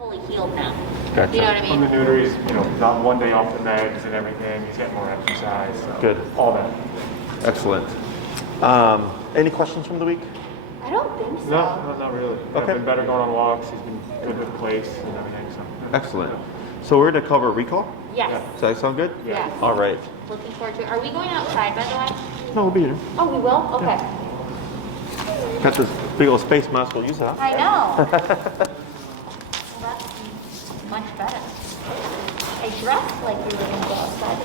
fully healed now. Gotcha. You know what I From mean? the neuter, he's not one day off the meds and everything. He's getting more exercise. So Good. All that. Excellent. Any questions from the week? I don't think so. No, not really. Okay. I've been better going on walks. He's been good with place and everything. So. Excellent. So we're going to cover recall. Yes. Does that sound good? Yes. All right. Looking forward to it. Are we going outside, by the way? No, we'll be here. Oh, we will? Okay. Got this big old space, might as well use that. I know. Well, that's much better. I dressed like we were going to go outside.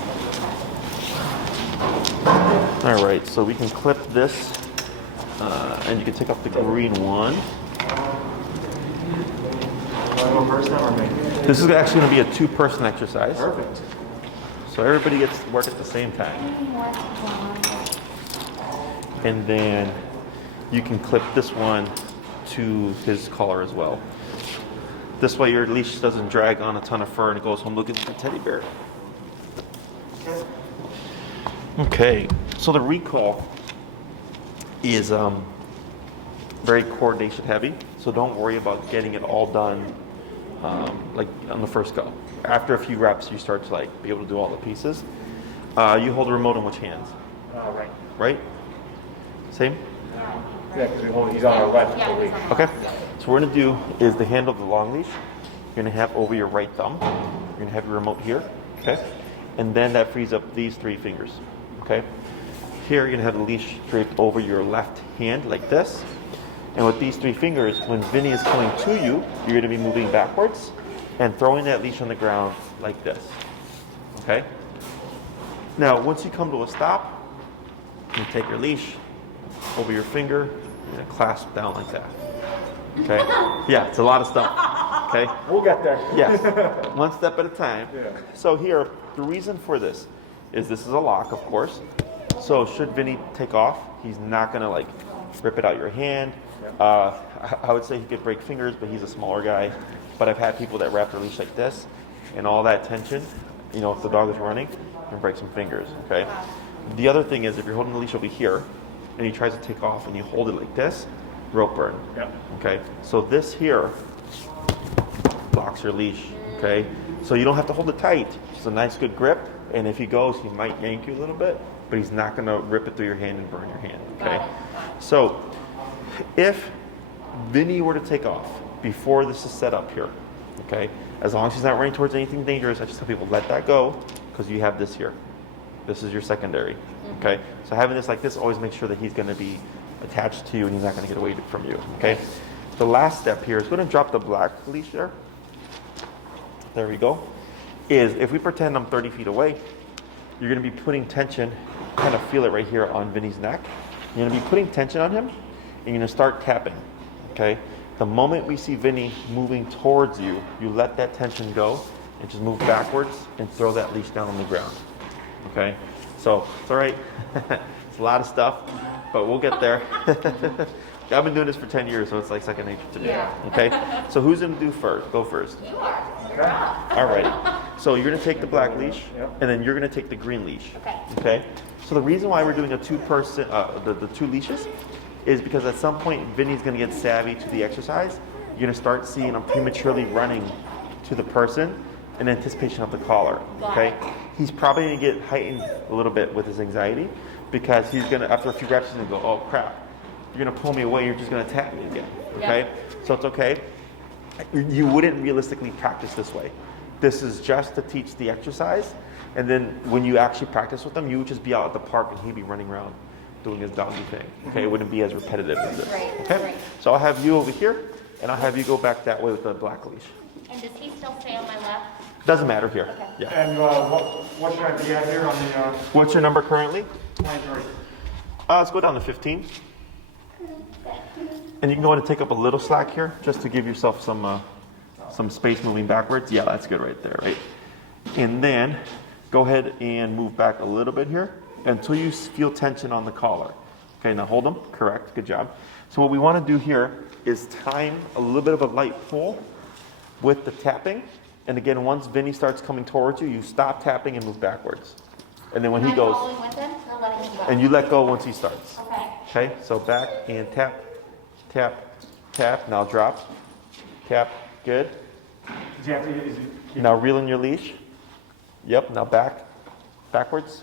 All right, so we can clip this, and you can take off the green one. Want to go first now or me? This is actually going to be a two-person exercise. Perfect. So everybody gets to work at the same time. And then you can clip this one to his collar as well. This way your leash doesn't drag on a ton of fur and it goes home looking like a teddy bear. Okay, so the recall is very coordination heavy, so don't worry about getting it all done like on the first go. After a few reps, you start to like be able to do all the pieces. You hold the remote in which hands? Right. Right? Same? Yeah, because he's on our left. Yeah, he's on our Okay. So what we're gonna do is the handle of the long leash, you're gonna have over your right thumb. You're gonna have your remote here, okay? And then that frees up these three fingers, okay? Here you're gonna have the leash draped over your left hand like this. And with these three fingers, when Vinny is coming to you, you're gonna be moving backwards and throwing that leash on the ground like this, okay? Now, once you come to a stop, you take your leash over your finger, you're gonna clasp down like that. Okay? Yeah, it's a lot of stuff. Okay? We'll get there. Yes. One step at a time. Yeah. So here, the reason for this is a lock, of course. So should Vinny take off, he's not gonna like rip it out your hand. I would say he could break fingers, but he's a smaller guy. But I've had people that wrap their leash like this, and all that tension, you know, if the dog is running, can break some fingers. Okay? The other thing is if you're holding the leash over here, and he tries to take off, and you hold it like this, rope burn. Yep. Okay, so this here locks your leash. Okay, so you don't have to hold it tight. Just a nice good grip, and if he goes, he might yank you a little bit, but he's not going to rip it through your hand and burn your hand. Okay, so if Vinny were to take off before this is set up here, okay, as long as he's not running towards anything dangerous, I just tell people let that go because you have this here. This is your secondary. Okay, so having this like this always makes sure that he's going to be attached to you and he's not going to get away from you. Okay, the last step here is going to drop the black leash there. There we go. Is if we pretend I'm 30 feet away, you're going to be putting tension, kind of feel it right here on Vinny's neck. You're going to be putting tension on him and you're going to start tapping. Okay, the moment we see Vinny moving towards you, you let that tension go and just move backwards and throw that leash down on the ground. Okay, so it's all right. It's a lot of stuff, but we'll get there. I've been doing this for 10 years, so it's like second nature to me. Yeah. Okay, so who's going to do first? Go first. You are. You're up. All right. So you're going to take the black leash, Yep. and then you're going to take the green leash. Okay. Okay. So the reason why we're doing a two-person, the two leashes, is because at some point Vinny's going to get savvy to the exercise. You're going to start seeing him prematurely running to the person in anticipation of the collar. Okay. He's probably going to get heightened a little bit with his anxiety because he's going to, after a few reps, he's going to go, oh crap, you're going to pull me away, you're just going to tap me again. Okay. Yeah. So it's okay. You wouldn't realistically practice this way. This is just to teach the exercise, and then when you actually practice with them, you would just be out at the park and he'd be running around doing his doggy thing. Okay, it wouldn't be as repetitive as this. Right, Okay, right. so I'll have you over here, and I'll have you go back that way with the black leash. And does he still stay on my left? Doesn't matter here. Okay. Yeah. And what should I be at here on the What's your number currently? 23? Let's go down to 15. And you can go ahead and take up a little slack here, just to give yourself some space moving backwards. Yeah, that's good right there, right? And then go ahead and move back a little bit here until you feel tension on the collar. Okay, now hold them. Correct. Good job. So what we want to do here is time a little bit of a light pull with the tapping. And again, once Vinny starts coming towards you, you stop tapping and move backwards. And then when he Am I goes, following with him or letting him go? and you let go once he starts. Okay. Okay, so back and tap, tap, tap. Now drop, tap, good, Does he have to, Now reel in your leash. Yep, now backwards.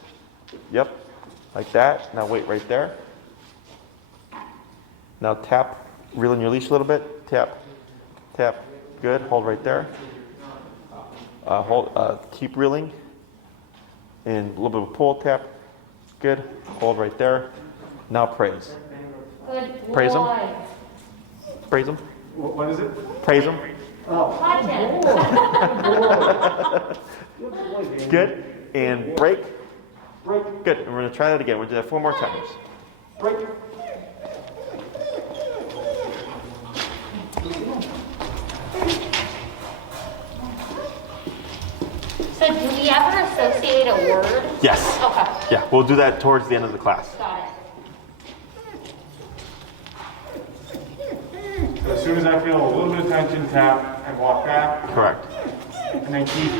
Yep, like that. Now wait right there. Now tap, reel in your leash a little bit. Tap, tap, good, hold right there. Keep reeling. And a little bit of pull, tap, good, hold right there. Now praise. Good boy. Praise him. Praise him. what is it? Praise him. Watch it. Good. And break. Break. Good. And we're going to try that again. We'll do that 4 more times. Break. So do we ever associate a word? Yes. Okay. Yeah, we'll do that towards the end of the class. Got it. So as soon as I feel a little bit of tension, tap and walk back. Correct. And then keep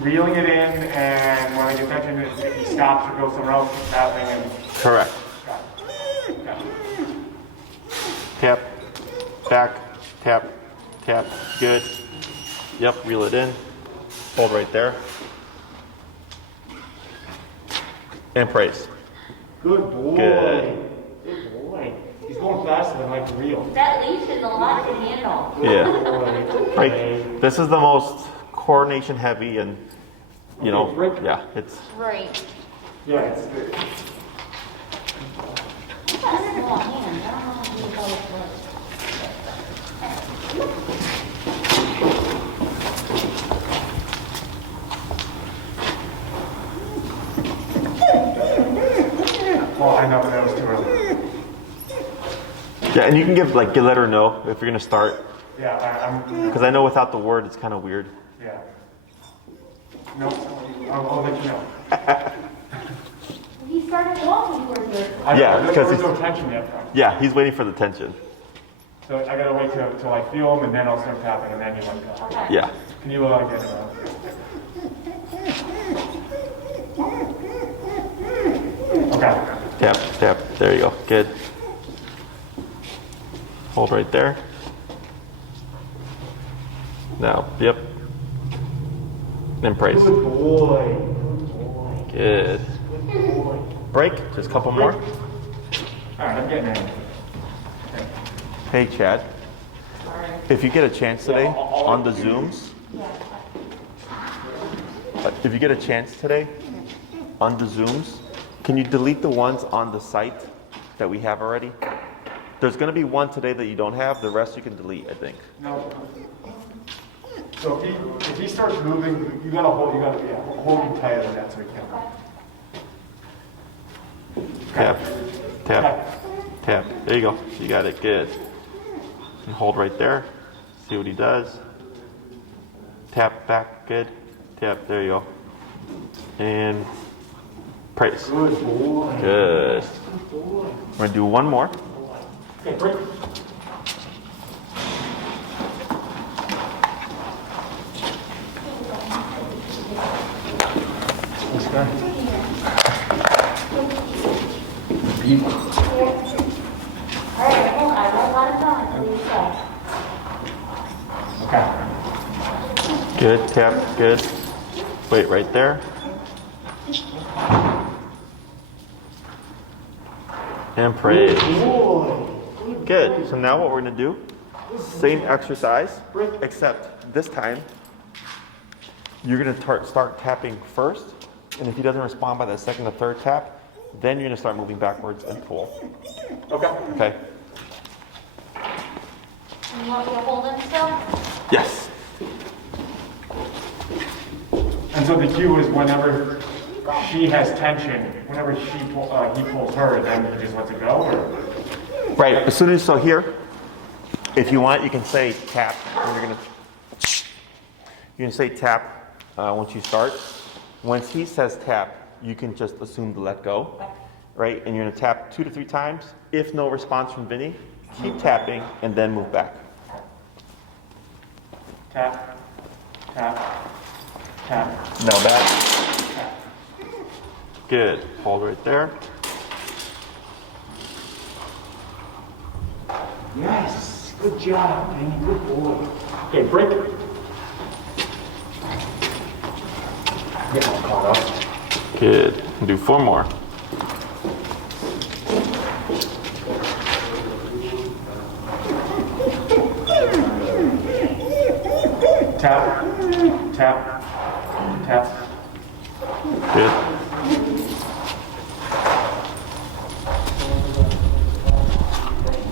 reeling it in, and when I get tension, if he stops or goes somewhere else, keep tapping and Correct. got it. Got it. Tap, back, tap, tap. Good. Yep, reel it in. Hold right there. And praise. Good boy. Good. Good boy. He's going faster than like real. That leash is a lot to handle. Yeah. Boy. Like, this is the most coordination heavy and, you know, Break. yeah, it's, Right. Yeah, it's the, You got small hands. I don't know if you know this word. well, I know that was too early. yeah, and you can let her know if you're going to start. Yeah, I'm. Because I know without the word, it's kind of weird. Yeah. No, I'll let you know. He started walking towards her. Yeah, because there's no he's- tension yet, though. Yeah, he's waiting for the tension. So I gotta wait till I feel him, and then I'll start tapping, and then you let go. Okay. Yeah. Can you get him out? Okay. Tap, tap. There you go. Good. Hold right there. Now, yep. And praise. Good boy. Good boy. Good. Good boy. Break. Just a couple more. All right, I'm getting it. Hey, Chad. If you get a chance today on the Zooms, if you get a chance today on the Zooms, can you delete the ones on the site that we have already? There's going to be one today that you don't have. The rest you can delete, I think. No. So if he starts moving, you gotta hold him tighter than that so he can't. Tap, tap, tap. There you go. You got it. Good. And hold right there. See what he does. Tap back. Good. Tap. There you go. And praise. Good boy. Good. Good boy. We're going to do one more. Okay, break. This guy. All right, I won't let him go until you say. Okay. Good. Tap. Good. Wait right there. And praise. Boy. Good. So now what we're going to do, same exercise, except this time, you're going to start tapping first. And if he doesn't respond by the second or third tap, then you're going to start moving backwards and pull. Okay. Okay? You want me to hold him still? Yes. And so the cue is whenever she has tension, whenever he pulls her, then he just lets it go, or? Right. As soon as, so here, if you want, you can say tap. And you're going to say tap once you start. Once he says tap, you can just assume to let go, right? And you're going to tap 2 to 3 times. If no response from Vinny, keep tapping and then move back. Tap, tap, tap, Now back. tap. Good. Hold right there. Yes, good job, Vinny, good boy. Okay, break it. Get all caught up. Good. Do 4 more. Tap, tap, tap. Good.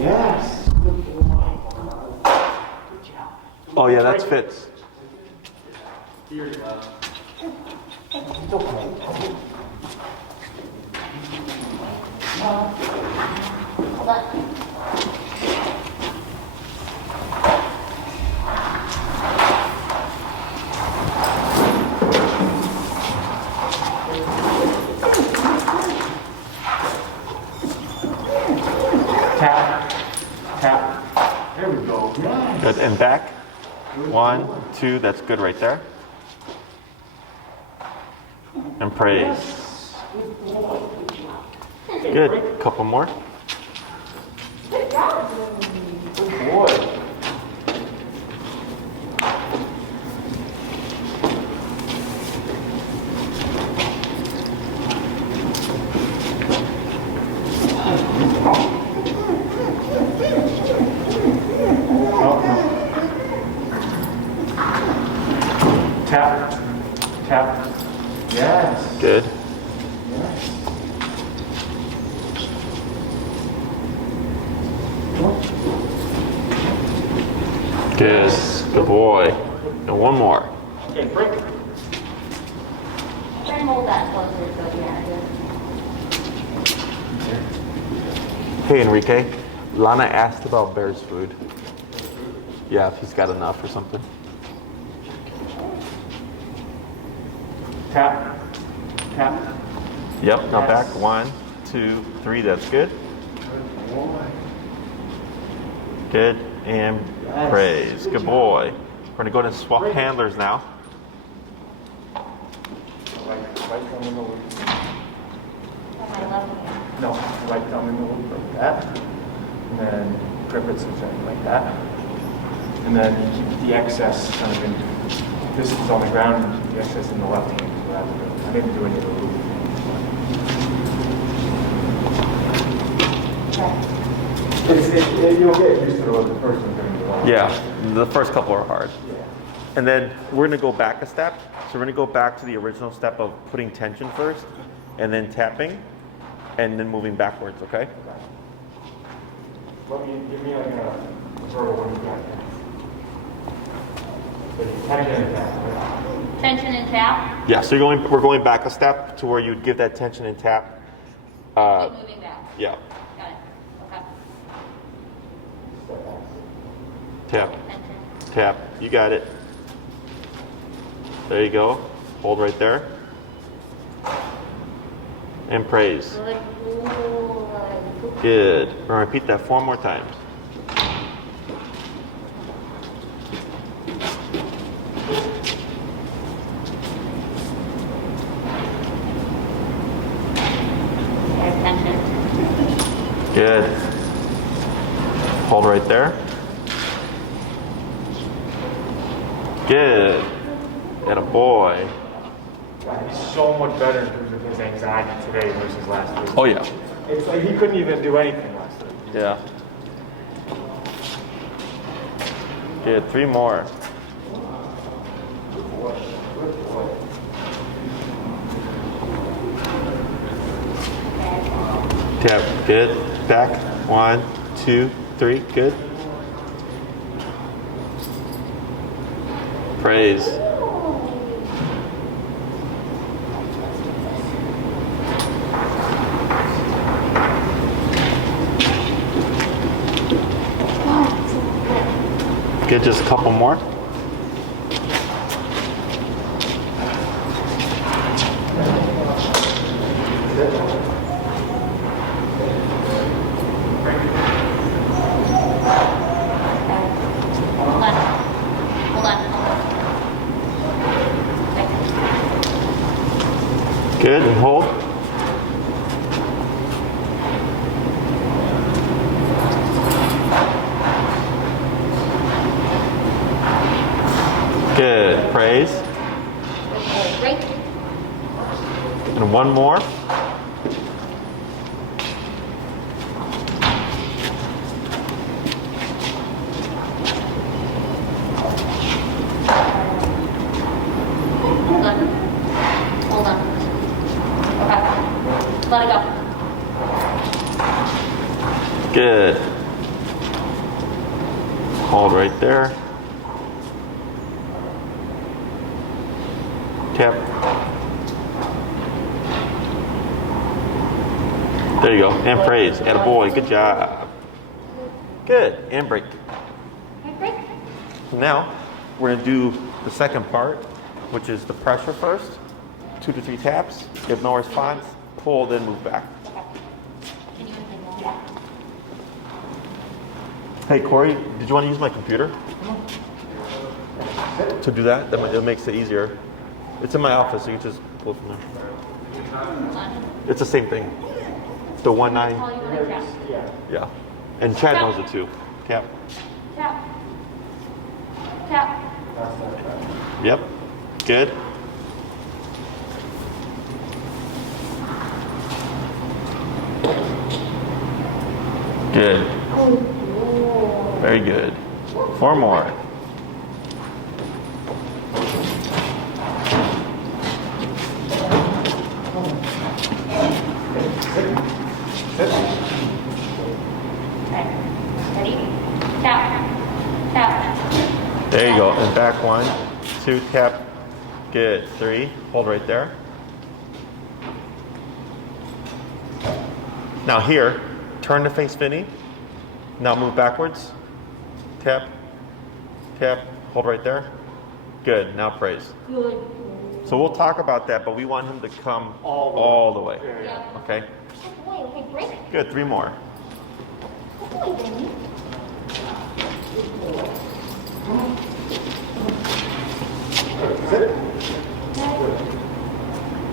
Yes. Oh yeah, that's Fitz. Hold on. Tap, tap. There we go. Yes. Good. And back. 1, 2. That's good right there. And praise. Good. Couple more. Good job. Good boy. Tap, tap. Yes. Good. Good. Good boy. And 1 more. Okay, break. Try and hold that closer so yeah. Hey Enrique, Lana asked about Bear's food. Yeah, if he's got enough or something. Tap, tap. Yep, now back. Yes. 1, 2, 3. That's good. Good. And Yes. praise. Good boy. We're going to go ahead and swap handlers now. Right thumb in the loop. I love you. No, right thumb in the loop like that. And then grip it something like that. And then you keep the excess kind of in, this is on the ground, and keep the excess in the left hand. So I didn't do any of the loop. You'll get used to the first one doing the one. Yeah, the first couple are hard. Yeah. And then we're going to go back a step. So we're going to go back to the original step of putting tension first, and then tapping, and then moving backwards, okay? Give me like a verbal when you got that. Tension and tap, right? Tension and tap. Yeah, so we're going back a step to where you'd give that tension and tap. Keep moving back. Yeah, Got it. Okay. tap, Tension. tap. You got it. There you go. Hold right there. And praise. Good boy. Good. We're going to repeat that 4 more times. There's tension. Good. Hold right there. Good. And a boy. He's so much better in terms of his anxiety today versus last week. Oh yeah. It's like he couldn't even do anything last week. Yeah. Good. 3 more. Tap. Good. Back. 1, 2, 3. Good. Praise. Good. Just a couple more. Hold on. Hold on. Good. And hold. Good. Praise. Great. One more. Hold on. Hold on. Okay. Let it go. Good. Hold right there. Tap. There you go. And praise. Attaboy. Good job. Good. And break. Okay, break. Now, we're going to do the second part, which is the pressure first. 2 to 3 taps. If no response, pull, then move back. Okay. Can you anything more? Hey, Corey, did you want to use my computer to do that? It makes it easier. It's in my office, so you can just pull it from there. Hold on. It's the same thing. The 1-9. All you want to tap. Yeah. And Chad knows it too. Tap. Tap. Tap. Yep. Good. Good. Very good. 4 more. Okay. Ready? Tap. Tap. There you go. And back 1, 2, tap. Good. 3. Hold right there. Now here, turn to face Vinny. Now move backwards. Tap. Tap. Hold right there. Good. Now praise. Good. So we'll talk about that, but we want him to come all the way. Yeah. Okay? Good boy. Okay, break. Good. 3 more. Good boy, Vinny.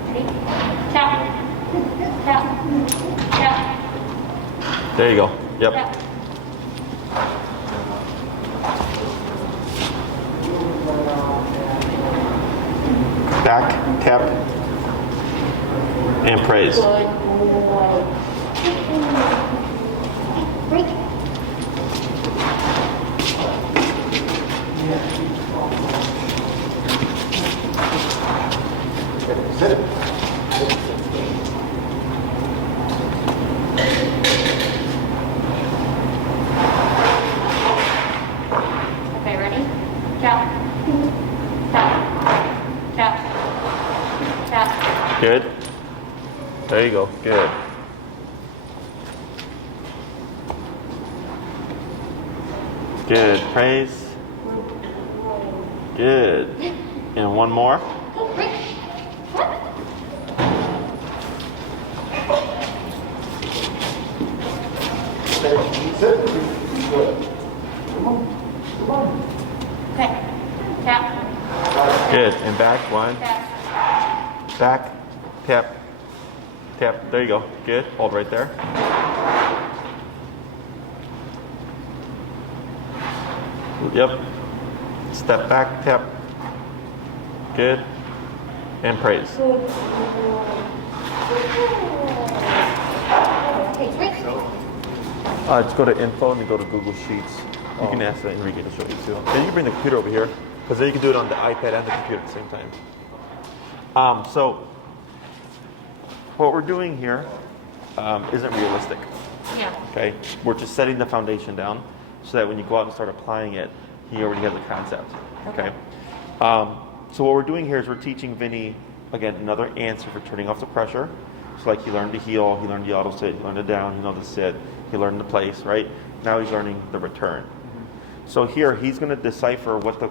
Ready? Tap. Tap. Tap. There you go. Yep. Tap. Back. Tap. And praise. Good boy. Break. Okay, ready? Tap. Tap. Tap. Tap. Good. There you go. Good. Good. Praise. Good. And 1 more. Go, break. What? Okay. Tap. Good. And back 1. Tap. Back. Tap. Tap. There you go. Good. Hold right there. Yep. Step back. Tap. Good. And praise. Good. Okay, break. Just go to info and then go to Google Sheets. You can ask Enrique to show you too. Then you can bring the computer over here, because then you can do it on the iPad and the computer at the same time. So what we're doing here isn't realistic. Yeah. Okay, we're just setting the foundation down so that when you go out and start applying it, he already has the concept. Okay. So what we're doing here is we're teaching Vinny, again, another answer for turning off the pressure. So like he learned to heel, he learned the auto sit, he learned the down, he knows the sit, he learned the place, right? Now he's learning the return. So here he's going to decipher what the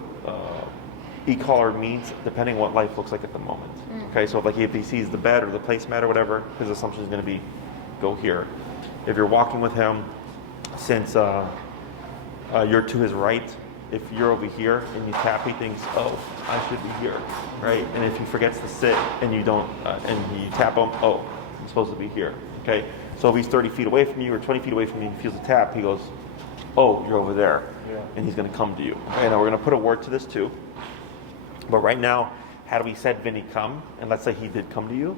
e-collar means depending on what life looks like at the moment. Okay, so like if he sees the bed or the placemat or whatever, his assumption is going to be go here. If you're walking with him, since you're to his right, if you're over here and you tap, he thinks, oh, I should be here, right? And if he forgets to sit and you don't, and you tap him, oh, I'm supposed to be here, okay? So if he's 30 feet away from you or 20 feet away from you and he feels a tap, he goes, oh, you're over there. Yeah. And he's going to come to you. Okay, now we're going to put a word to this too. But right now, how do we set Vinny come? And let's say he did come to you.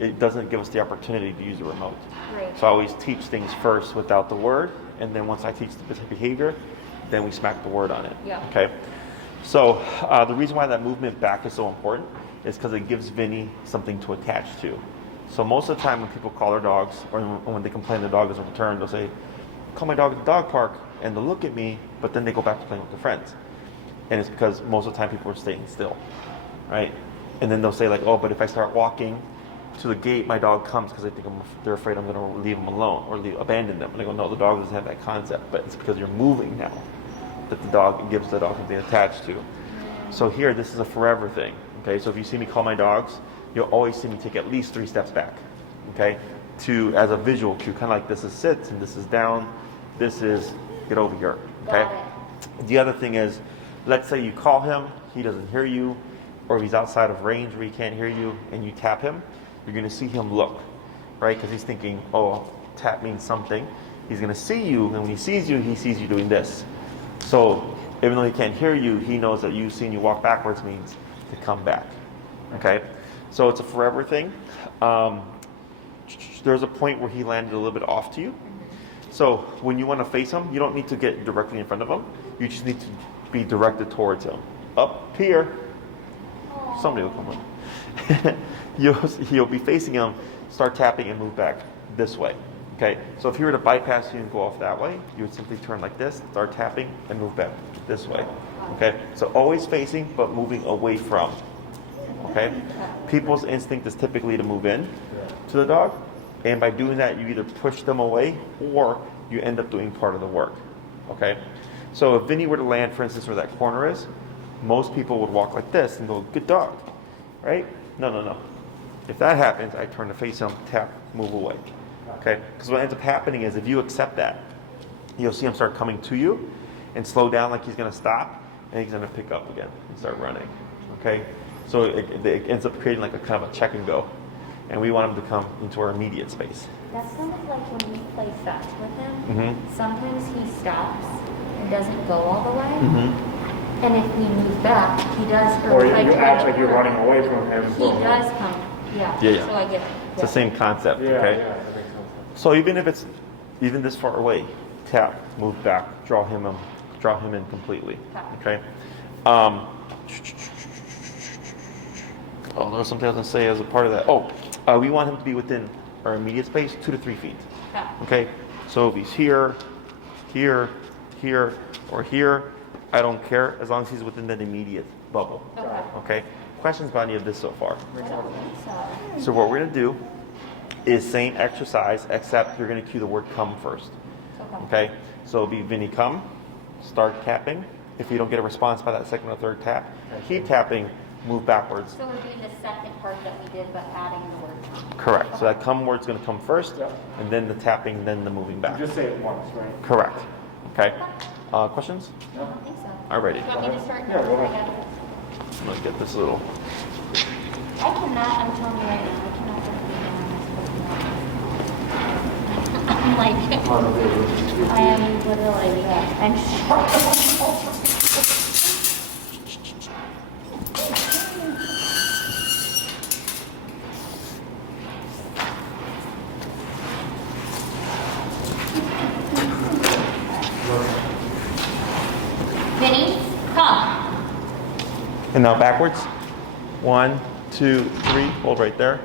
it doesn't give us the opportunity to use the remote. Right. So I always teach things first without the word, and then once I teach the behavior, then we smack the word on it. Yeah. Okay. So the reason why that movement back is so important is because it gives Vinny something to attach to. So most of the time when people call their dogs, or when they complain the dog doesn't return, they'll say, call my dog at the dog park, and they'll look at me, but then they go back to playing with their friends. And it's because most of the time people are staying still, right? And then they'll say like, oh, but if I start walking to the gate, my dog comes because they're afraid I'm going to leave them alone or abandon them. And I go, no, the dog doesn't have that concept, but it's because you're moving now that it gives the dog something attached to. So here, this is a forever thing. Okay, so if you see me call my dogs, you'll always see me take at least 3 steps back. Okay, as a visual cue, kind of like this is sit and this is down, this is get over here. Okay. The other thing is, let's say you call him, he doesn't hear you, or he's outside of range where he can't hear you, and you tap him, you're going to see him look, right? Because he's thinking, oh, tap means something. He's going to see you, and when he sees you doing this. So even though he can't hear you, he knows that you seeing you walk backwards means to come back. Okay? So it's a forever thing. There's a point where he landed a little bit off to you. So when you want to face him, you don't need to get directly in front of him. You just need to be directed towards him. Up here. Somebody will come up. You'll be facing him, start tapping and move back this way. Okay, so if you were to bypass you and go off that way, you would simply turn like this, start tapping, and move back this way. Okay, so always facing, but moving away from. Okay, people's instinct is typically to move in to the dog, and by doing that, you either push them away or you end up doing part of the work. Okay, so if Vinny were to land, for instance, where that corner is, most people would walk like this and go, good dog, right? No. If that happens, I turn to face him, tap, move away. Okay, because what ends up happening is if you accept that, you'll see him start coming to you and slow down like he's going to stop, and he's going to pick up again and start running. Okay, so it ends up creating like a kind of a check and go, and we want him to come into our immediate space. That's kind of like when we play fetch with him. Mm-hmm. Sometimes he stops and doesn't go all the way, Mm-hmm. and if we move back, he does. Or you act like you're running away from him. He does come. Yeah. Yeah. So I get. It's the same concept. Yeah, Okay. yeah, that makes sense. So even if it's even this far away, tap, move back, draw him in completely. Okay. There's something I was gonna say as a part of that. We want him to be within our immediate space, 2 to 3 feet. Okay. So if he's here, here, or here, I don't care as long as he's within that immediate bubble. Okay. Questions about any of this so far? So what we're gonna do is same exercise, except you're going to cue the word come first. Okay? So it'll be Vinny come, start tapping. If you don't get a response by that second or third tap, keep tapping, move backwards. So we're doing the second part that we did, but adding the word come. Correct. So that come word's going to come first, and then the tapping, then the moving back. You just say it once, right? Correct. Okay? Questions? I don't think so. Alrighty. Do you want me to start? Yeah, go I ahead. got this. I'm going to get this little. I cannot, I'm telling you right now, I cannot put it down on this. I'm like, I am literally, I'm sorry. Vinny, come. And now backwards. 1, 2, 3. Hold right there.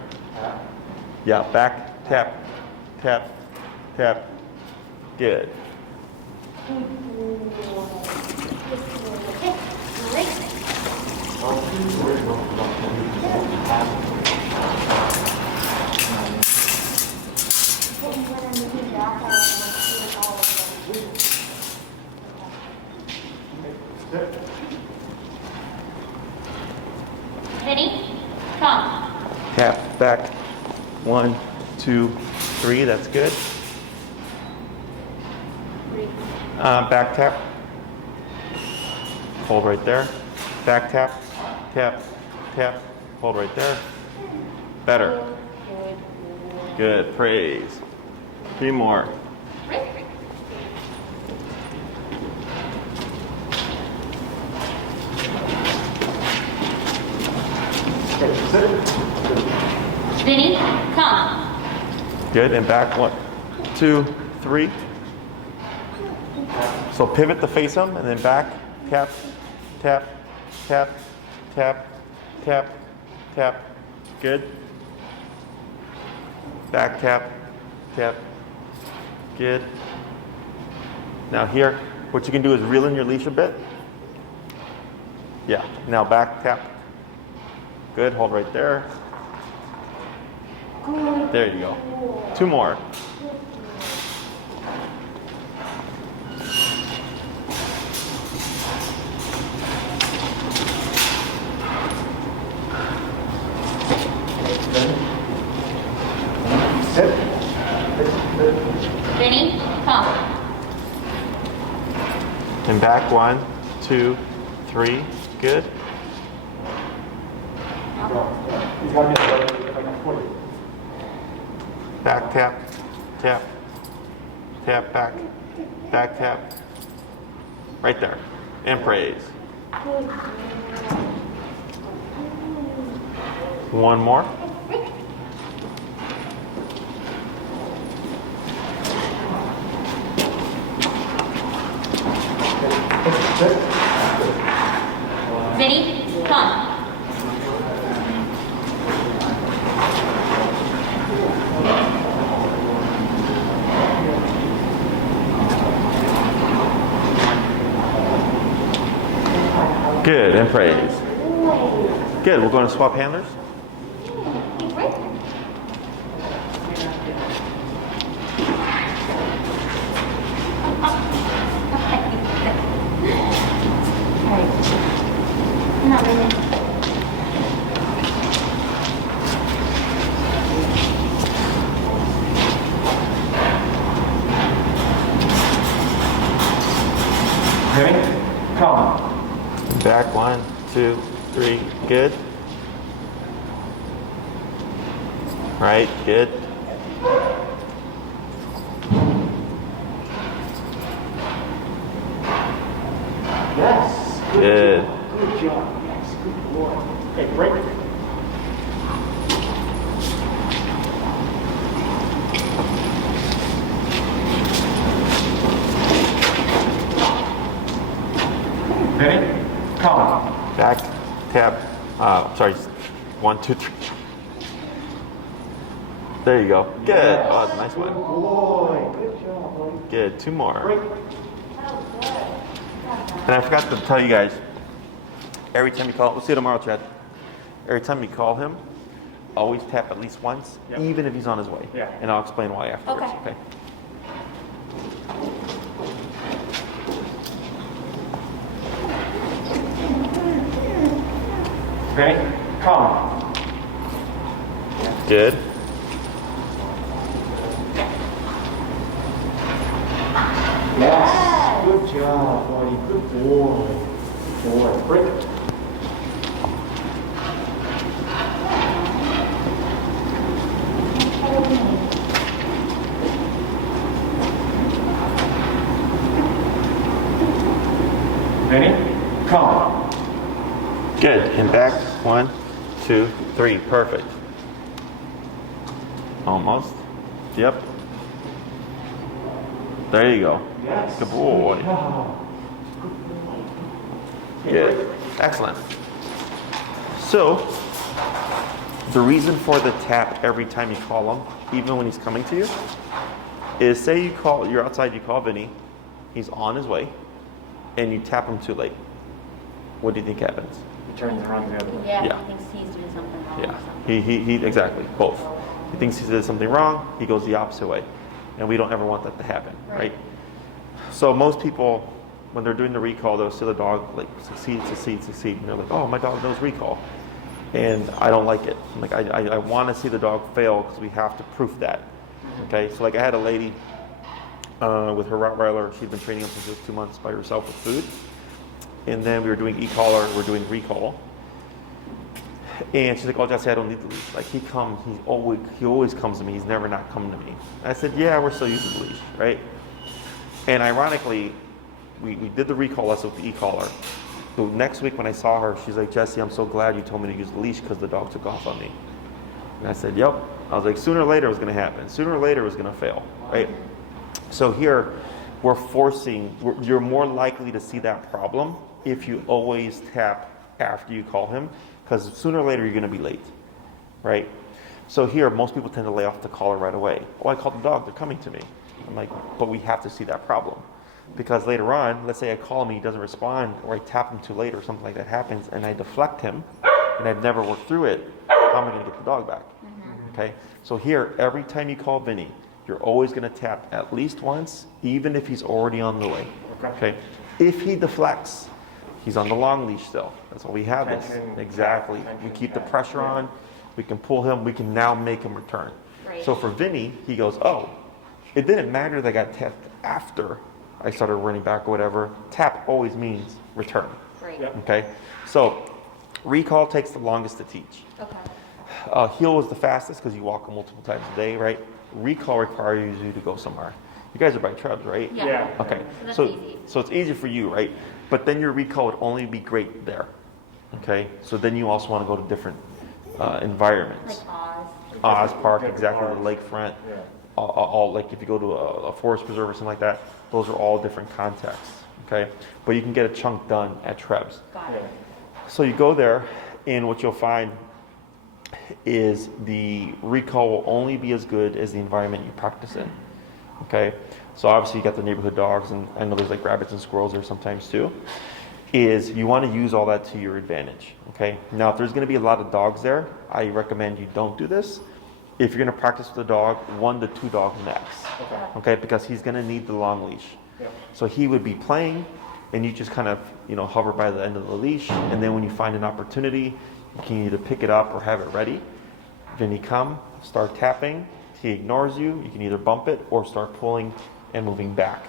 Yeah, back, tap, tap, tap. Good. Vinny, come. Tap, back. 1, 2, 3. That's good. Back tap. Hold right there. Back tap, tap, tap. Hold right there. Better. Good. Praise. 3 more. Vinny, Good, and back 1, 2, 3. So pivot to face him, and then back, tap, tap, tap, tap, tap, tap. Good. Back tap, tap. Good. Now here, what you can do is reel in your leash a bit. Yeah, now back tap. Good, hold right there. There you go. 2 more. Sit. Vinny, come. And back 1, 2, 3. Good. He's got to be like a 40. Back tap, tap, tap, back, back tap. Right there. And praise. 1 more. Vinny, come. Good, and praise. Good, we're going to swap handlers. Not really. Vinny, come. Back 1, 2, 3. Good. Right, good. Yes. Good. Good job. Yes. Good boy. Okay, break. Vinny, come. Back, tap, sorry, 1, 2, 3. There you go. Good. Oh, that's a nice one. Boy, good job, buddy. Good. 2 more. Break. And I forgot to tell you guys, every time you call, we'll see you tomorrow, Chad. Every time you call him, always tap at least once, Yep. even if he's on his way. Yeah. And I'll explain why afterwards. Okay. Vinny, come. Good. Yes. Good job, buddy. Good boy. Good boy. Break. Vinny, come. Good. And back. 1, 2, 3. Perfect. Almost. Yep. There you go. Yes. Good boy. Good job. Good. Excellent. So, the reason for the tap every time you call him, even when he's coming to you, is say you're outside, you call Vinny, he's on his way, and you tap him too late. What do you think happens? He turns around the other way. Yeah, Yeah. he thinks he's doing something wrong or Yeah, something. he exactly, both. He thinks he did something wrong, he goes the opposite way. And we don't ever want that to happen, right? So most people, when they're doing the recall, they'll see the dog like succeed. And they're like, oh, my dog knows recall. And I don't like it. I'm like, I want to see the dog fail because we have to proof that. Okay, so like I had a lady with her Rottweiler, she'd been training him since she was 2 months by herself with food. And then we were doing e-collar, we're doing recall. And she's like, oh, Jesse, I don't need the leash. Like, he always comes to me. He's never not come to me. I said, yeah, we're still using the leash, right? And ironically, we did the recall lesson with the e-collar. So next week when I saw her, she's like, Jesse, I'm so glad you told me to use the leash because the dog took off on me. And I said, yep, I was like, sooner or later it was going to happen. Sooner or later it was going to fail, right? So here, you're more likely to see that problem if you always tap after you call him, because sooner or later you're going to be late, right? So here, most people tend to lay off the caller right away. Oh, I called the dog, they're coming to me. I'm like, but we have to see that problem. Because later on, let's say I call him and he doesn't respond, or I tap him too late or something like that happens, and I deflect him, and I've never worked through it, how am I going to get the dog back? Okay? So here, every time you call Vinny, you're always going to tap at least once, even if he's already on the way. Okay? If he deflects, he's on the long leash still. That's why we have this. Exactly. We keep the pressure on. We can pull him. We can now make him return. Right. So for Vinny, he goes, oh, it didn't matter that I got tapped after I started running back or whatever. Tap always means return. Right. Yep. Okay? So recall takes the longest to teach. Okay. Heel is the fastest because you walk him multiple times a day, right? Recall requires you to go somewhere. You guys are by Trebs, right? Yeah. Okay. So that's easy. So it's easy for you, right? But then your recall would only be great there. Okay? So then you also want to go to different environments. Like Oz. Oz Park, Different exactly, the parks. lakefront. Yeah. All like if you go to a forest preserve or something like that, those are all different contexts. Okay? But you can get a chunk done at Trebs. Got it. So you go there, and what you'll find is the recall will only be as good as the environment you practice in. Okay? So obviously you got the neighborhood dogs, and I know there's like rabbits and squirrels there sometimes too. Is you want to use all that to your advantage. Okay? Now if there's going to be a lot of dogs there, I recommend you don't do this. If you're going to practice with a dog, 1 to 2 dogs max. Okay? Because he's going to need the long leash. Yep. So he would be playing, and you just kind of, hover by the end of the leash, and then when you find an opportunity, you can either pick it up or have it ready. Then you come, start tapping. He ignores you. You can either bump it or start pulling and moving back,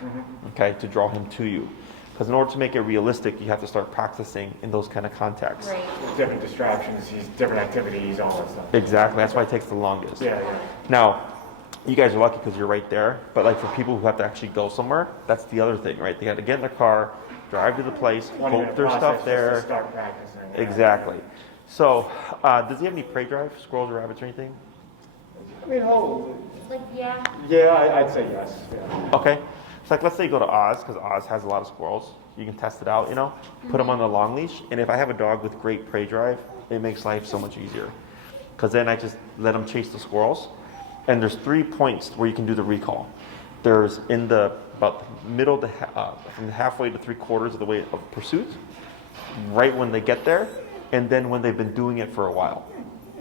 okay, to draw him to you. Because in order to make it realistic, you have to start practicing in those kind of contexts. Right. Different distractions, different activities, all that stuff. Exactly. That's why it takes the longest. Yeah, yeah. Now, you guys are lucky because you're right there. But like for people who have to actually go somewhere, that's the other thing, right? They got to get in their car, drive to the place, 20-minute hope there's process stuff just there. to start practicing. Yeah. Exactly. So, does he have any prey drive, squirrels or rabbits or anything? I mean, Like, yeah. yeah, I'd say yes. Yeah. Okay. So like, let's say you go to Oz, because Oz has a lot of squirrels. You can test it out, put them on the long leash. And if I have a dog with great prey drive, it makes life so much easier. Because then I just let them chase the squirrels. And there's 3 points where you can do the recall. There's in about the middle to from halfway to 3/4 of the way of pursuit, right when they get there, and then when they've been doing it for a while.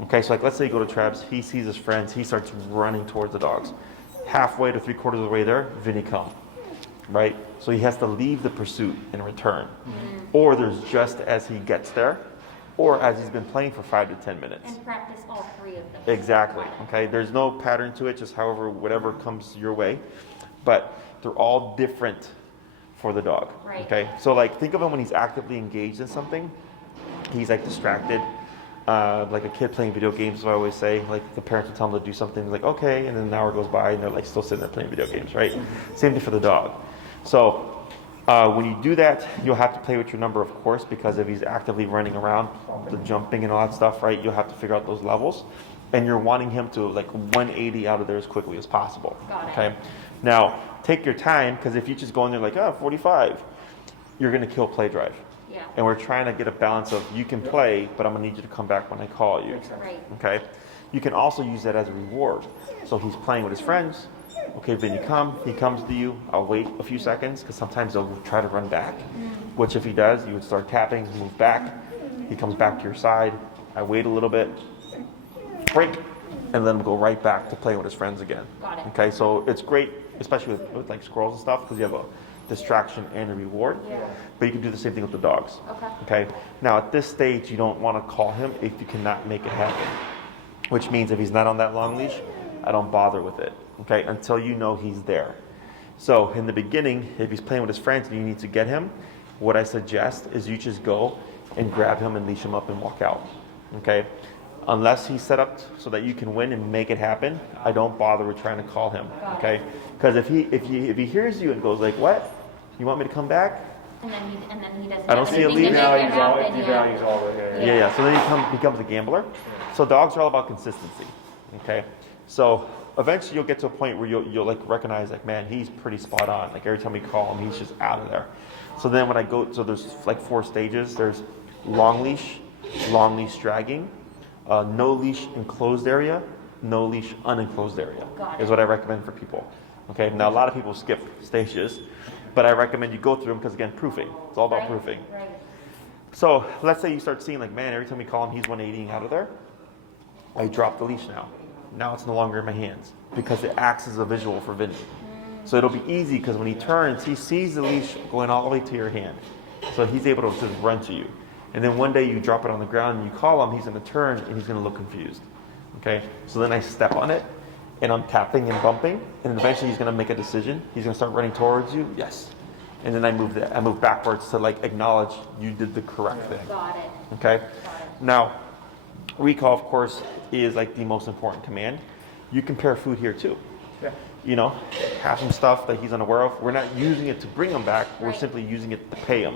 Okay, so like let's say you go to Trebs, he sees his friends, he starts running towards the dogs. Halfway to 3/4 of the way there, Vinny come. Right? So he has to leave the pursuit and return. Or there's just as he gets there, or as he's been playing for 5 to 10 minutes. And practice all 3 of them. Exactly. Okay. There's no pattern to it, just whatever comes your way. But they're all different for the dog. Right. Okay. So like think of him when he's actively engaged in something. He's like distracted. Like a kid playing video games, is what I always say. Like the parents will tell them to do something, like okay, and then an hour goes by and they're like still sitting there playing video games, right? Same thing for the dog. So when you do that, you'll have to play with your number, of course, because if he's actively running around, the jumping and all that stuff, right? You'll have to figure out those levels, and you're wanting him to like 180 out of there as quickly as possible. Got it. Okay. Now take your time, because if you just go in there like 45, you're going to kill play drive. Yeah. And we're trying to get a balance of you can play, but I'm going to need you to come back when I call you. Right. Okay? You can also use that as a reward. So he's playing with his friends. Okay, Vinny come. He comes to you. I'll wait a few seconds because sometimes they'll try to run back. Which if he does, you would start tapping, move back. He comes back to your side. I wait a little bit. Break. And let him go right back to playing with his friends again. Got it. Okay, so it's great, especially with like squirrels and stuff, because you have a distraction and a reward. Yeah. But you can do the same thing with the dogs. Okay. Okay. Now at this stage, you don't want to call him if you cannot make it happen. Which means if he's not on that long leash, I don't bother with it. Okay, until you know he's there. So in the beginning, if he's playing with his friends and you need to get him, what I suggest is you just go and grab him and leash him up and walk out. Okay. Unless he's set up so that you can win and make it happen, I don't bother with trying to call him. Okay. Because if he hears you and goes like, "What? You want me to come back?" And then he doesn't. I don't see a anything lead. to make it happen, Devalues all the Yeah. So then he becomes a gambler. So dogs are all about consistency. Okay. So eventually you'll get to a point where you'll like recognize like, man, he's pretty spot on. Like every time we call him, he's just out of there. So then when I go, so there's like 4 stages. There's long leash dragging, no leash enclosed area, no leash unenclosed area is what I recommend for people. Okay, now a lot of people skip stages, but I recommend you go through them because again, proofing. It's all about proofing. Right. So let's say you start seeing like, man, every time we call him, he's 180ing out of there. I drop the leash now. Now it's no longer in my hands because it acts as a visual for Vinny. So it'll be easy because when he turns, he sees the leash going all the way to your hand. So he's able to just run to you. And then one day you drop it on the ground and you call him, he's going to turn and he's going to look confused. Okay? So then I step on it and I'm tapping and bumping, and then eventually he's going to make a decision. He's going to start running towards you. Yes. And then I move backwards to like acknowledge you did the correct thing. Got it. Okay? Got it. Now, recall, of course, is like the most important command. You compare food here too. Yeah. You know, have some stuff that he's unaware of. We're not using it to bring him back. We're Right. simply using it to pay him,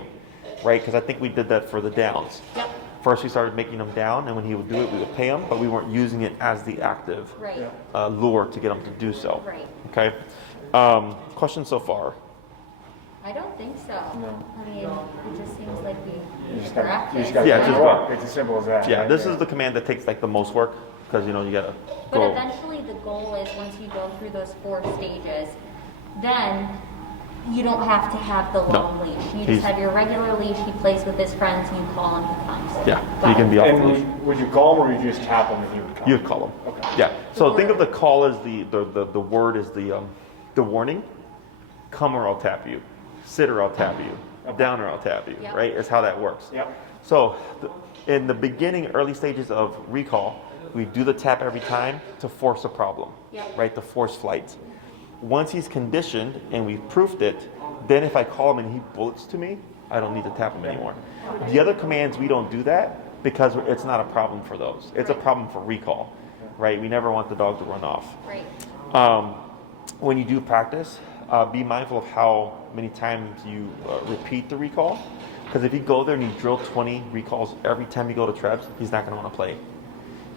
right? Because I think we did that for the downs. Yep. First, we started making him down, and when he would do it, we would pay him, but we weren't using it as the active Right. lure to get him to do so. Right. Okay. Questions so far? I don't think so. No. I mean, it just seems like we You just practice. got Yeah, to just work. It's as simple as that. Yeah, right? this is the command that takes like the most work because you know you gotta But go. eventually the goal is once you go through those 4 stages, then you don't have to have the long leash. You He's- just have your regular leash, he plays with his friends, you call him, he comes. Yeah, Got he can it. be off the And leash. would you call him or would you just tap him and he would come? You'd call him. Okay. Yeah. So The think of word. the call as the word is the warning. Come or I'll tap you. Sit or I'll tap you. Down or I'll tap you. Yep. Right? Is how that works. Yep. So in the beginning, early stages of recall, we do the tap every time to force a problem. Yep. Right? To force flight. Once he's conditioned and we've proofed it, then if I call him and he bullets to me, I don't need to tap him anymore. The other commands, we don't do that because it's not a problem for those. It's a Right. problem for recall, right? We never want the dog to run off. Right. When you do practice, be mindful of how many times you repeat the recall. Because if you go there and you drill 20 recalls every time you go to Trebs, he's not going to want to play.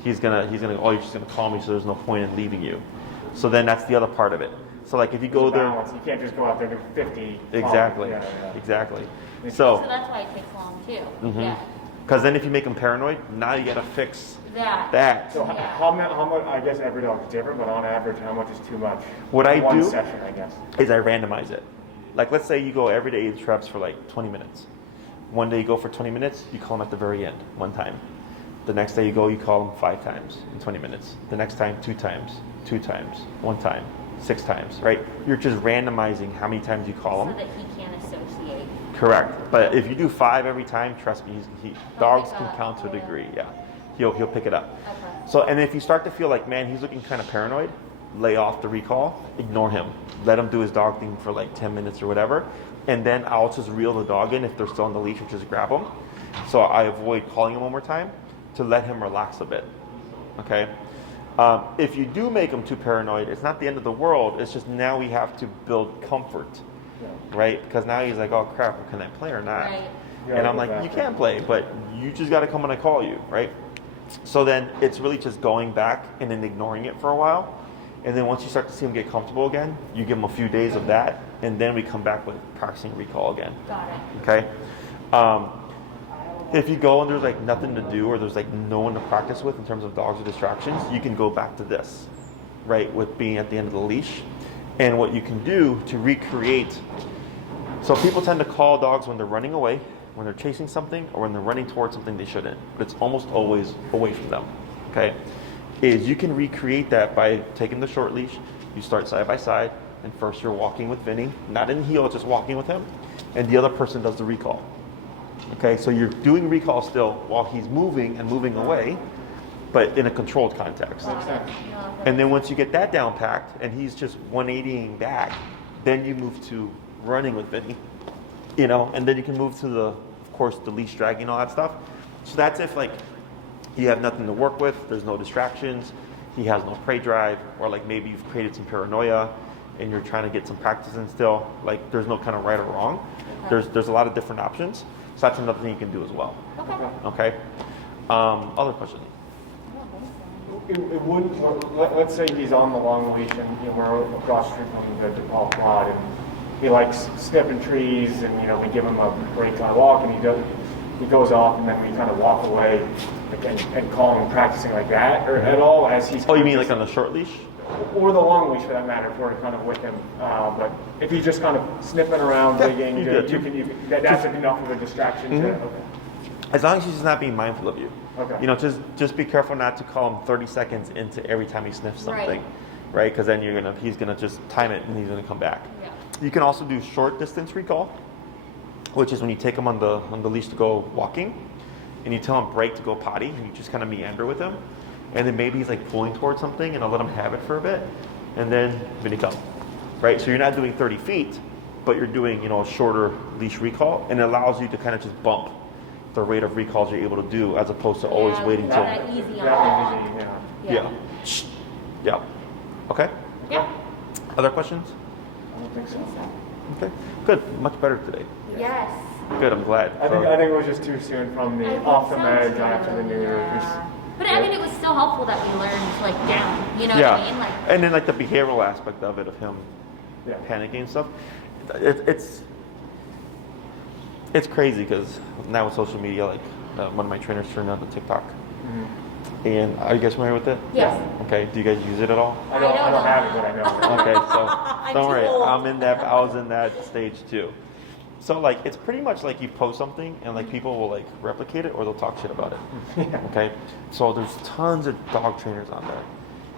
He's gonna oh, you're just gonna call me, so there's no point in leaving you. So then that's the other part of it. So like if you go there, Balance. You can't just go out there and do 50. exactly, Yeah. exactly. So So, that's why it takes long too. Mhm. Yeah. because then if you make him paranoid, now you gotta fix That. that. So Yeah. how much, I guess every dog is different, but on average, how much is too much? What I One do- session, I guess. Is I randomize it. Like let's say you go every day to Trebs for like 20 minutes. One day you go for 20 minutes, you call him at the very end, 1 time. The next day you go, you call him 5 times in 20 minutes. The next time, 2 times, 2 times, 1 time, 6 times, right? You're just randomizing how many times you call So him. that he can't associate. Correct. But if you do 5 every time, trust me, dogs pick can up, count to a yeah. degree. Yeah, he'll pick it up. Okay. So, and if you start to feel like, man, he's looking kind of paranoid, lay off the recall, ignore him. Let him do his dog thing for like 10 minutes or whatever. And then I'll just reel the dog in if they're still on the leash or just grab them. So I avoid calling him one more time to let him relax a bit. Okay? If you do make him too paranoid, it's not the end of the world. It's just now we have to build comfort. Yeah. Right? Because now he's like, oh crap, can I play or not? Right. Yeah, And I'm I get like, that. you can play, but you just got to come when I call you, right? So then it's really just going back and then ignoring it for a while. And then once you start to see him get comfortable again, you give him a few days of that, and then we come back with practicing recall again. Got it. Okay? If you go and there's like nothing to do or there's like no one to practice with in terms of dogs or distractions, you can go back to this, right? With being at the end of the leash. And what you can do to recreate. So people tend to call dogs when they're running away, when they're chasing something, or when they're running towards something they shouldn't. But it's almost always away from them. Okay? Is you can recreate that by taking the short leash. You start side by side, and first you're walking with Vinny, not in heel, just walking with him, and the other person does the recall. Okay, so you're doing recall still while he's moving and moving away, but in a controlled context. Got it. No, And then once you get that down packed, and he's just 180ing back, then you move to running with Vinny, you know, and then you can move to the, of course, the leash dragging, all that stuff. So that's if like you have nothing to work with, there's no distractions, he has no prey drive, or like maybe you've created some paranoia and you're trying to get some practice in still, like there's no kind of right or wrong. There's a lot of different options. So that's another thing you can do as well. Okay. Okay? Other question? I don't think so. it wouldn't, let's say he's on the long leash and, you know, we're across the street from the DePaul quad and he likes sniffing trees and, you know, we give him a break on a walk and he goes off and then we kind of walk away and call him practicing like that or at all as he's... Oh, you mean like on the short leash? Or the long leash for that matter, if we're kind of with him. But if he's just kind of sniffing around, digging, that's enough of a distraction to... Okay. As long as he's not being mindful of you. Okay. You know, just be careful not to call him 30 seconds into every time he sniffs something, right? Because then he's gonna just time it and he's gonna come back. Yeah. You can also do short distance recall, which is when you take him on the leash to go walking, and you tell him break to go potty, and you just kind of meander with him, and then maybe he's like pulling towards something, and I'll let him have it for a bit, and then Vinny come, right? So you're not doing 30 feet, but you're doing, you know, a shorter leash recall, and it allows you to kind of just bump the rate of recalls you're able to do as opposed to always waiting till... That easy on Yeah. Okay? Yeah. Other questions? I don't think so. Okay. Good. Much better today. Yes. Good. I'm glad. I think it was just too soon from the off the med after the New Year. Yeah. But I mean, it was still helpful that we learned like down. You know Yeah. what I mean? Like, And then like the behavioral aspect of it, of him panicking and stuff. It's crazy because now with social media, like one of my trainers turned on the TikTok. Mm-hmm. And are you guys familiar with it? yes. Okay. Do you guys use it at all? I don't have it, but I know. Okay, so don't worry. I was in that stage too. So like it's pretty much like you post something and like people will like replicate it or they'll talk shit about it. Okay? So there's tons of dog trainers on there.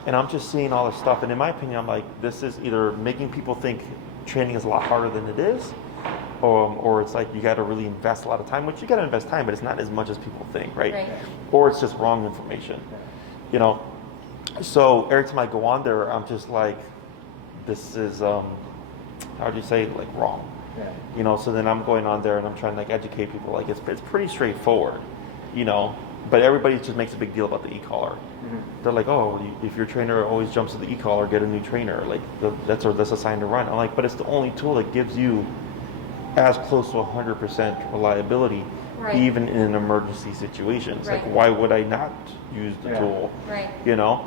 And I'm just seeing all this stuff and in my opinion I'm like this is either making people think training is a lot harder than it is, or it's like you got to really invest a lot of time, which you got to invest time, but it's not as much as people think, right? Or it's just wrong information, you know? So every time I go on there, I'm just like, this is, how do you say, like wrong, you know? So then I'm going on there and I'm trying to like educate people, like it's pretty straightforward, you know? But everybody just makes a big deal about the e-collar. They're like, oh, if your trainer always jumps to the e-collar, get a new trainer. Like that's a sign to run. I'm like, but it's the only tool that gives you as close to 100% reliability, even in an emergency situation. It's like, why would I not use the tool? You know?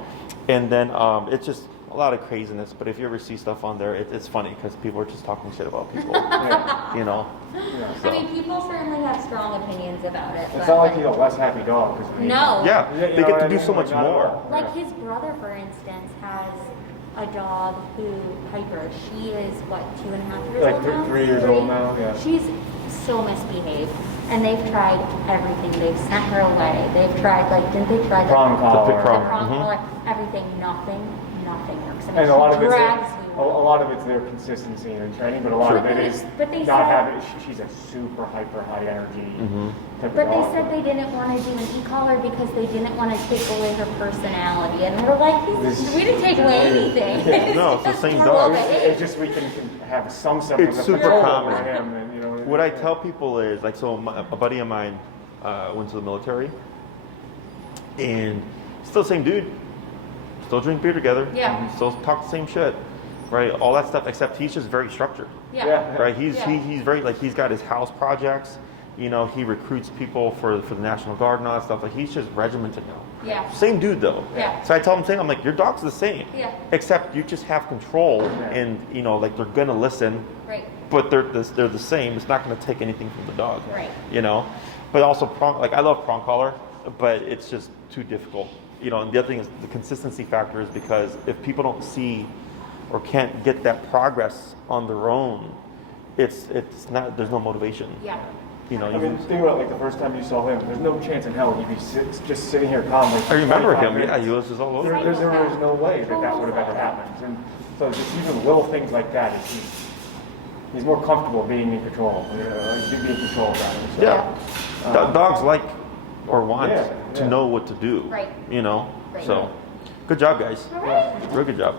And then it's just a lot of craziness. But if you ever see stuff on there, it's funny because people are just talking shit about people. You know? So. I mean, people certainly have strong opinions about it. It's not like he's a less happy dog. No. Yeah, they get to do so much more. Like his brother, for instance, has a dog who, Piper, she is, what, 2.5 years old now? 3 years old now, yeah. She's so misbehaved. And they've tried everything. They've sent her away. They've tried, like, didn't they try the prong collar? The prong collar, everything, nothing works. I mean, And a lot of it's drags a lot of it's their consistency in training, but a lot of it is not having. She's a super hyper high energy type of But dog. they said they didn't want to do an e-collar because they didn't want to take away her personality, and we're like, we didn't take away anything. Yeah. No, it's the same dog. It's just we can have some semblance It's of super control common. over him. And, you know, What I tell people is, like, so a buddy of mine went to the military, and still the same dude, still drink beer together, still talk the same shit, right? All that stuff, except he's just very structured, right? He's very, like, he's got his house projects, you know, he recruits people for the National Guard and all that stuff. Like, he's just regimented now. Same dude though. So I tell him, I'm like, your dog's the same, except you just have control, and you know, like they're gonna listen, but they're the same. It's not gonna take anything from the dog, you know. But also prong, like I love prong collar, but it's just too difficult, you know. And the other thing is the consistency factor is because if people don't see or can't get that progress on their own, it's not, there's no motivation. You know, I mean, think about like the first time you saw him. There's no chance in hell you'd be just sitting here calmly. I remember him. minutes. Yeah, he was just all over. There was no way that would have ever happened. And so just even little things like that, he's more comfortable being in control. Being in control of that. So, dogs like or want to know what to do. You know. So, good job, guys. Real good job.